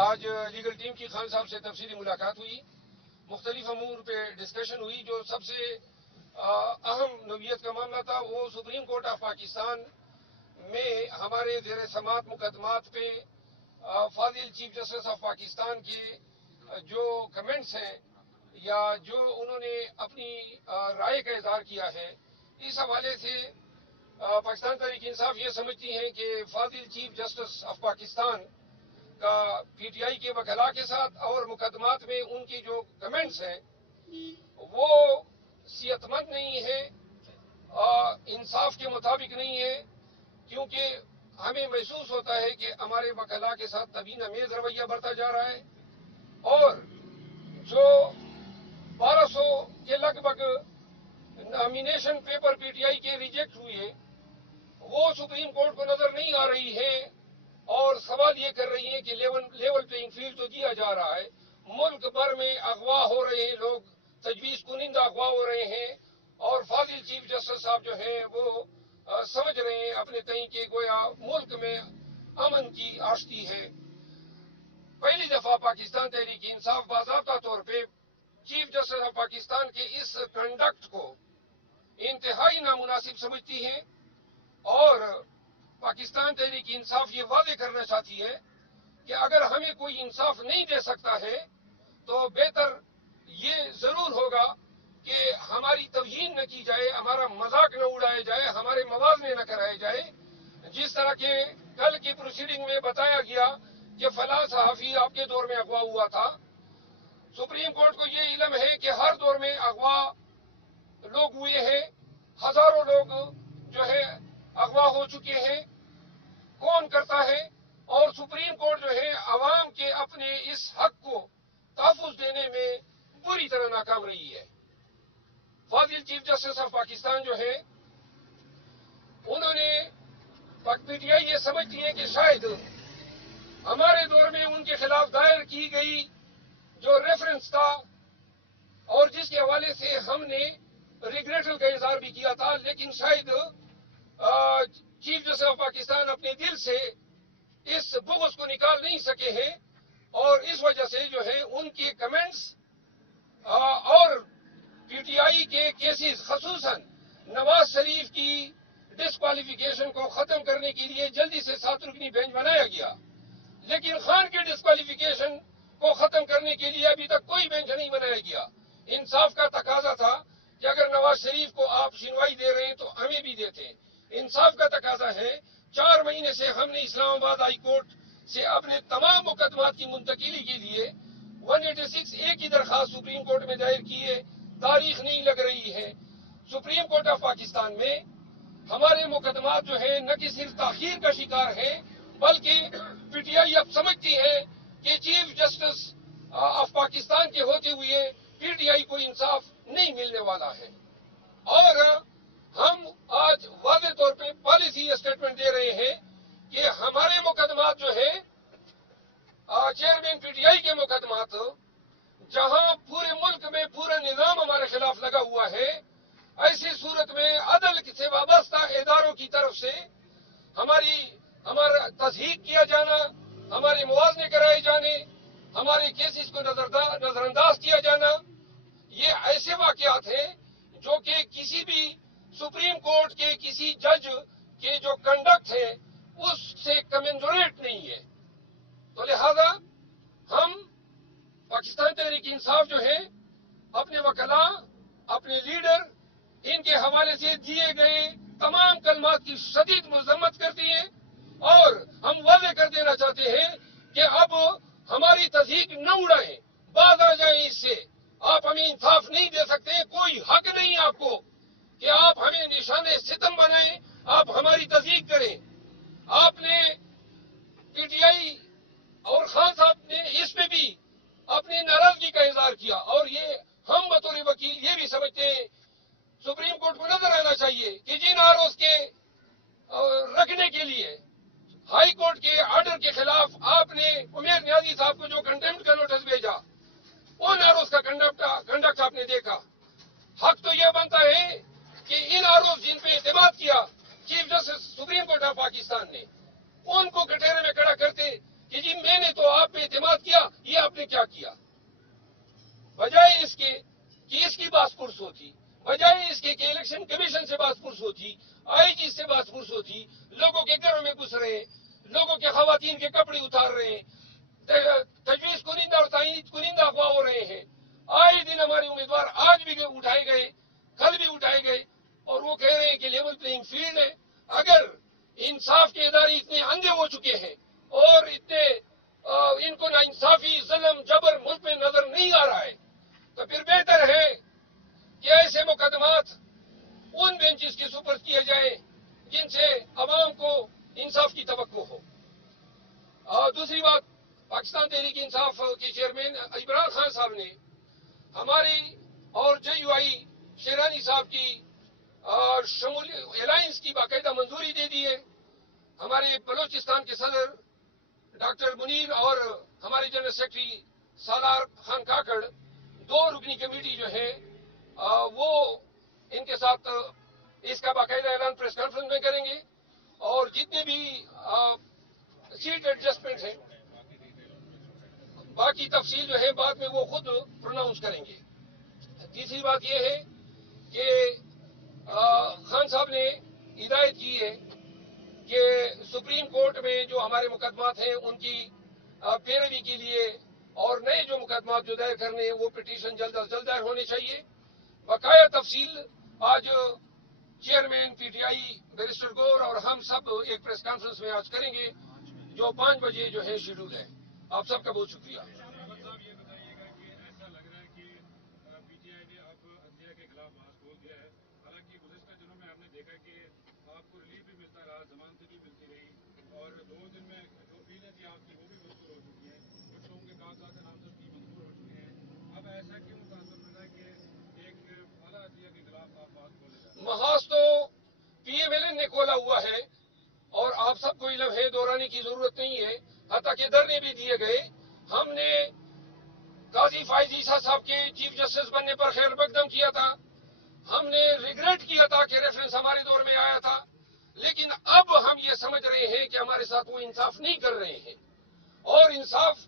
آج legal team کی خان صاحب سے تفصیلی ملاقات ہوئی، مختلف امور پہ ڈسکشن ہوئی۔ جو سب سے اہم نوعیت کا معاملہ تھا وہ سپریم کورٹ آف پاکستان میں ہمارے زیر سماعت مقدمات پہ فاضل چیف جسٹس آف پاکستان کے جو کمنٹس ہیں یا جو انہوں نے اپنی رائے کا اظہار کیا ہے، اس حوالے سے پاکستان تحریک انصاف یہ سمجھتی ہیں کہ فاضل چیف جسٹس آف پاکستان کا پی ٹی آئی کے وکلاء کے ساتھ اور مقدمات میں ان کی جو کمنٹس ہیں وہ صحت مند نہیں ہے، انصاف کے مطابق نہیں ہے، کیونکہ ہمیں محسوس ہوتا ہے کہ ہمارے وکلاء کے ساتھ توہین آمیز رویہ برتا جا رہا ہے، اور جو 1200 کے لگ بھگ nomination paper P T I کے ریجیکٹ ہوئے وہ سپریم کورٹ کو نظر نہیں آ رہی ہے، اور سوال یہ کر رہی ہیں کہ لیول پلینگ فیلڈ تو دیا جا رہا ہے، ملک بھر میں اغوا ہو رہے ہیں لوگ، تجویز کنندہ اغوا ہو رہے ہیں، اور فاضل چیف جسٹس صاحب جو ہیں وہ سمجھ رہے ہیں اپنے تئیں کہ گویا ملک میں امن کی آشتی ہے۔ پہلی دفعہ پاکستان تحریک انصاف باضابطہ طور پہ چیف جسٹس آف پاکستان کے اس کنڈکٹ کو انتہائی نامناسب سمجھتی ہے، اور پاکستان تحریک انصاف یہ واضح کرنا چاہتی ہے کہ اگر ہمیں کوئی انصاف نہیں دے سکتا ہے تو بہتر یہ ضرور ہوگا کہ ہماری توہین نہ کی جائے، ہمارا مذاق نہ اڑایا جائے، ہمارے موازنے نہ کرائے جائے۔ جس طرح کے کل کی پروسیڈنگ میں بتایا گیا کہ فلاں صحافی آپ کے دور میں اغوا ہوا تھا، سپریم کورٹ کو یہ علم ہے کہ ہر دور میں اغوا لوگ ہوئے ہیں، ہزاروں لوگ جو ہے اغوا ہو چکے ہیں، کون کرتا ہے، اور سپریم کورٹ جو ہے عوام کے اپنے اس حق کو تحفظ دینے میں بری طرح ناکام رہی ہے۔ فاضل چیف جسٹس آف پاکستان جو ہے انہوں نے پی ٹی آئی یہ سمجھتی ہے کہ شاید ہمارے دور میں ان کے خلاف دائر کی گئی جو ریفرنس تھا اور جس کے حوالے سے ہم نے ریگریٹل کا اظہار بھی کیا تھا، لیکن شاید چیف جسٹس آف پاکستان اپنے دل سے اس بغض کو نکال نہیں سکے ہیں، اور اس وجہ سے جو ہے ان کے کمنٹس اور پی ٹی آئی کے کیسز، خصوصاً نواز شریف کی ڈسکوالیفیکیشن کو ختم کرنے کے لیے جلدی سے 7 رکنی بینچ بنایا گیا، لیکن خان کے ڈسکوالیفیکیشن کو ختم کرنے کے لیے ابھی تک کوئی بینچ نہیں بنایا گیا۔ انصاف کا تقاضا تھا کہ اگر نواز شریف کو آپ سنوائی دے رہے ہیں تو ہمیں بھی دیتے ہیں۔ انصاف کا تقاضا ہے، 4 مہینے سے ہم نے اسلام آباد ہائی کورٹ سے اپنے تمام مقدمات کی منتقلی کے لیے 186A کی درخواست سپریم کورٹ میں دائر کی ہے، تاریخ نہیں لگ رہی ہے۔ سپریم کورٹ آف پاکستان میں ہمارے مقدمات جو ہیں نہ کہ صرف تاخیر کا شکار ہیں، بلکہ پی ٹی آئی اب سمجھتی ہے کہ چیف جسٹس آف پاکستان کے ہوتے ہوئے پی ٹی آئی کو انصاف نہیں ملنے والا ہے، اور ہم آج واضح طور پہ پالیسی اسٹیٹمنٹ دے رہے ہیں کہ ہمارے مقدمات جو ہیں چیئرمین پی ٹی آئی کے مقدمات، جہاں پورے ملک میں پورا نظام ہمارے خلاف لگا ہوا ہے، ایسی صورت میں عدل سے وابستہ اداروں کی طرف سے ہمارا تصحیح کیا جانا، ہمارے موازنے کرائے جانے، ہمارے کیسز کو نظر انداز کیا جانا، یہ ایسے واقعات ہیں جو کہ کسی بھی سپریم کورٹ کے کسی جج کے جو کنڈکٹ ہے اس سے کمنسوریٹ نہیں ہے۔ تو لہذا ہم پاکستان تحریک انصاف جو ہے اپنے وکلاء، اپنے لیڈر، ان کے حوالے سے دیے گئے تمام کلمات کی شدید مذمت کرتی ہیں، اور ہم واضح کر دینا چاہتے ہیں کہ اب ہماری تصدیق نہ اڑائیں، باز آ جائیں اس سے۔ آپ ہمیں انصاف نہیں دے سکتے، کوئی حق نہیں آپ کو کہ آپ ہمیں نشان ستم بنائیں، آپ ہماری تصدیق کریں۔ آپ نے پی ٹی آئی اور خان صاحب نے اس پہ بھی اپنی ناراضگی کا اظہار کیا، اور یہ ہم بطور وکیل یہ بھی سمجھتے ہیں سپریم کورٹ کو نظر آنا چاہیے کہ جن آروز کے رکھنے کے لیے ہائی کورٹ کے آرڈر کے خلاف آپ نے عمیر نیازی صاحب کو جو کنٹمپٹ کا نوٹس بھیجا، ان آروز کا کنڈکٹ آپ نے دیکھا۔ حق تو یہ بنتا ہے کہ ان آروز جن پہ اعتماد کیا chief justice supreme court of Pakistan نے، ان کو کٹہرے میں کھڑا کرتے کہ جی میں نے تو آپ پہ اعتماد بات کیا یہ آپ نے کیا کیا؟ بجائے اس کے کہ اس کی باس پرس ہوتی، بجائے اس کے کہ الیکشن کمیشن سے باس پرس ہوتی، آئی جی سے باس پرس ہوتی، لوگوں کے گھروں میں گھس رہے ہیں، لوگوں کے خواتین کے کپڑے اتار رہے ہیں، تجویز کنندہ اور تعین کنندہ اغوا ہو رہے ہیں، آئے دن ہمارے امیدوار آج بھی اٹھائے گئے، کل بھی اٹھائے گئے، اور وہ کہہ رہے ہیں کہ لیول پلینگ فیلڈ ہے۔ اگر انصاف کے ادارے اتنے اندھے ہو چکے ہیں اور اتنے ان کو نا انصافی، ظلم، جبر ملک میں نظر نہیں آ رہا ہے، تو پھر بہتر ہے کہ ایسے مقدمات ان بینچز کے سپرد کیے جائیں جن سے عوام کو انصاف کی توقع ہو۔ اور دوسری بات، پاکستان تحریک انصاف کے چیئرمین عمران خان صاحب نے ہماری اور جے یو آئی شیرانی صاحب کی الائنس کی باقاعدہ منظوری دے دی ہے۔ ہمارے بلوچستان کے صدر ڈاکٹر منیر اور ہمارے جنرل سیکرٹری سالار خان کاکڑ 2 رکنی کمیٹی جو ہے وہ ان کے ساتھ اس کا باقاعدہ اعلان پریس کانفرنس میں کریں گے، اور جتنے بھی سیٹ ایڈجسٹمنٹ ہیں باقی تفصیل جو ہے بعد میں وہ خود پروناؤنس کریں گے۔ تیسری بات یہ ہے کہ خان صاحب نے ہدایت کی ہے کہ سپریم کورٹ میں جو ہمارے مقدمات ہیں ان کی پیروی کے لیے اور نئے جو مقدمات جو دائر کرنے ہیں وہ پٹیشن جلد از جلد دائر ہونے چاہیے۔ بقایا تفصیل آج chairman P T I barrister گور اور ہم سب ایک پریس کانفرنس میں آج کریں گے جو 5 بجے جو ہے شیڈول ہے۔ آپ سب کا بہت شکریہ۔ آپ کو ریلیف بھی ملتا رہا، ضمانتیں بھی ملتی رہی، اور 2 دن میں جو اپیلیں تھی آپ کی وہ بھی منظور ہو چکی ہیں، کچھ لوگوں کے کاغذات نامزدگی منظور ہو چکے ہیں۔ اب ایسا کیوں تعصب مل رہا ہے کہ ایک اعلیٰ عدلیہ کے خلاف آپ بات بولے جا رہے ہیں؟ محاذ تو پی ایم ایل این نے کھولا ہوا ہے اور آپ سب کو علم ہے، دہرانے کی ضرورت نہیں ہے، حتیٰ کہ دھرنے بھی دیے گئے۔ ہم نے قاضی فائز عیسیٰ صاحب کے چیف جسٹس بننے پر خیر مقدم کیا تھا، ہم نے ریگریٹ کیا تھا کہ ریفرنس ہمارے دور میں آیا تھا، لیکن اب ہم یہ سمجھ رہے ہیں کہ ہمارے ساتھ وہ انصاف نہیں کر رہے ہیں، اور انصاف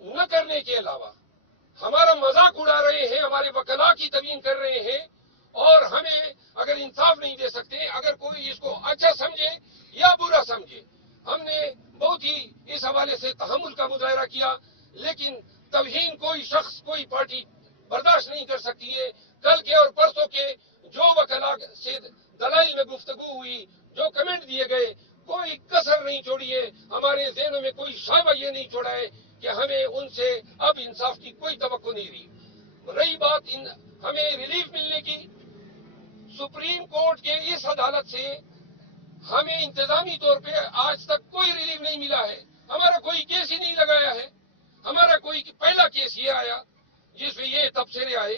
نہ کرنے کے علاوہ ہمارا مذاق اڑا رہے ہیں، ہمارے وکلاء کی توہین کر رہے ہیں، اور ہمیں اگر انصاف نہیں دے سکتے، اگر کوئی اس کو اچھا سمجھے یا برا سمجھے۔ ہم نے بہت ہی اس حوالے سے تحمل کا مظاہرہ کیا، لیکن توہین کوئی شخص، کوئی پارٹی برداشت نہیں کر سکتی ہے۔ کل کے اور پرسوں کے جو وکلاء سے دلائل میں گفتگو ہوئی، جو کمنٹ دیے گئے، کوئی کسر نہیں چھوڑی ہے، ہمارے ذہنوں میں کوئی شائبہ یہ نہیں چھوڑا ہے کہ ہمیں ان سے اب انصاف کی کوئی توقع نہیں رہی۔ رہی بات ہمیں ریلیف ملنے کی، سپریم کورٹ کے اس عدالت سے ہمیں انتظامی طور پہ آج تک کوئی ریلیف نہیں ملا ہے، ہمارا کوئی کیس ہی نہیں لگایا ہے، ہمارا کوئی پہلا کیس یہ آیا جس میں یہ تبصرے آئے،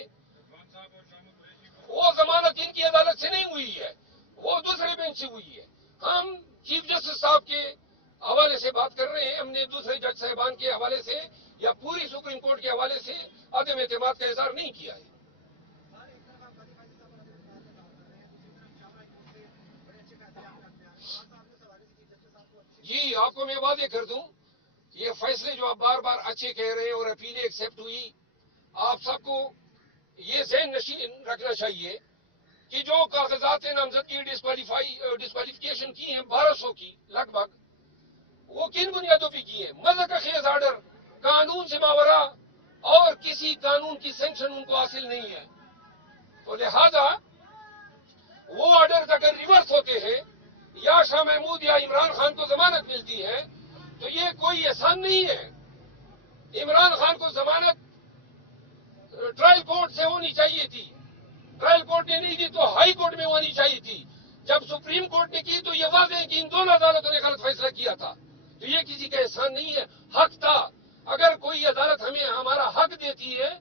وہ ضمانت ان کی عدالت سے نہیں ہوئی ہے، وہ دوسرے بینچ سے ہوئی ہے۔ ہم چیف جسٹس صاحب کے حوالے سے بات کر رہے ہیں، ہم نے دوسرے جج صاحبان کے حوالے سے یا پوری سپریم کورٹ کے حوالے سے عدم اعتماد کا اظہار نہیں کیا ہے۔ جی، آپ کو میں واضح کر دوں، یہ فیصلے جو آپ بار بار اچھے کہہ رہے ہیں اور اپیلیں ایکسیپٹ ہوئی، آپ سب کو یہ ذہن نشین رکھنا چاہیے کہ جو کاغذات نامزدگی ڈسکوالیفیکیشن کی ہیں 1200 کی لگ بھگ، وہ کن بنیادوں پہ کی ہیں؟ مذہب خیز آرڈر، قانون سے ماورا اور کسی قانون کی سینکشن ان کو حاصل نہیں ہے، تو لہذا وہ آرڈر اگر ریورس ہوتے ہیں یا شاہ محمود یا عمران خان کو ضمانت ملتی ہے تو یہ کوئی احسان نہیں ہے۔ عمران خان کو ضمانت ٹرائل کورٹ سے ہونی چاہیے تھی، ٹرائل کورٹ نے نہیں دی تو ہائی کورٹ میں ہونی چاہیے تھی، جب سپریم کورٹ نے کی تو یہ واضح ہے کہ ان دونوں عدالتوں نے غلط فیصلہ کیا تھا، تو یہ کسی کا احسان نہیں ہے، حق تھا۔ اگر کوئی عدالت ہمیں ہمارا حق دیتی ہے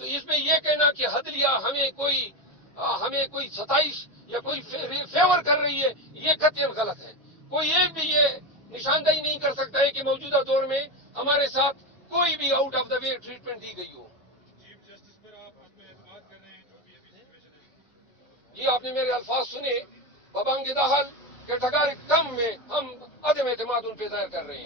تو اس میں یہ کہنا کہ عدلیہ ہمیں کوئی ستائش یا کوئی فیور کر رہی ہے، یہ قطعاً غلط ہے۔ کوئی ایک بھی یہ نشاندہی نہیں کر سکتا ہے کہ موجودہ دور میں ہمارے ساتھ کوئی بھی out of the way treatment دی گئی ہو۔ چیف جسٹس پر آپ اپنے اعتماد کر رہے ہیں جو بھی ابھی سچویشن ہے؟ جی، آپ نے میرے الفاظ سنے، ببانگ داخل کے ٹھگار کم میں ہم عدم اعتماد ان پہ ظاہر کر رہے ہیں۔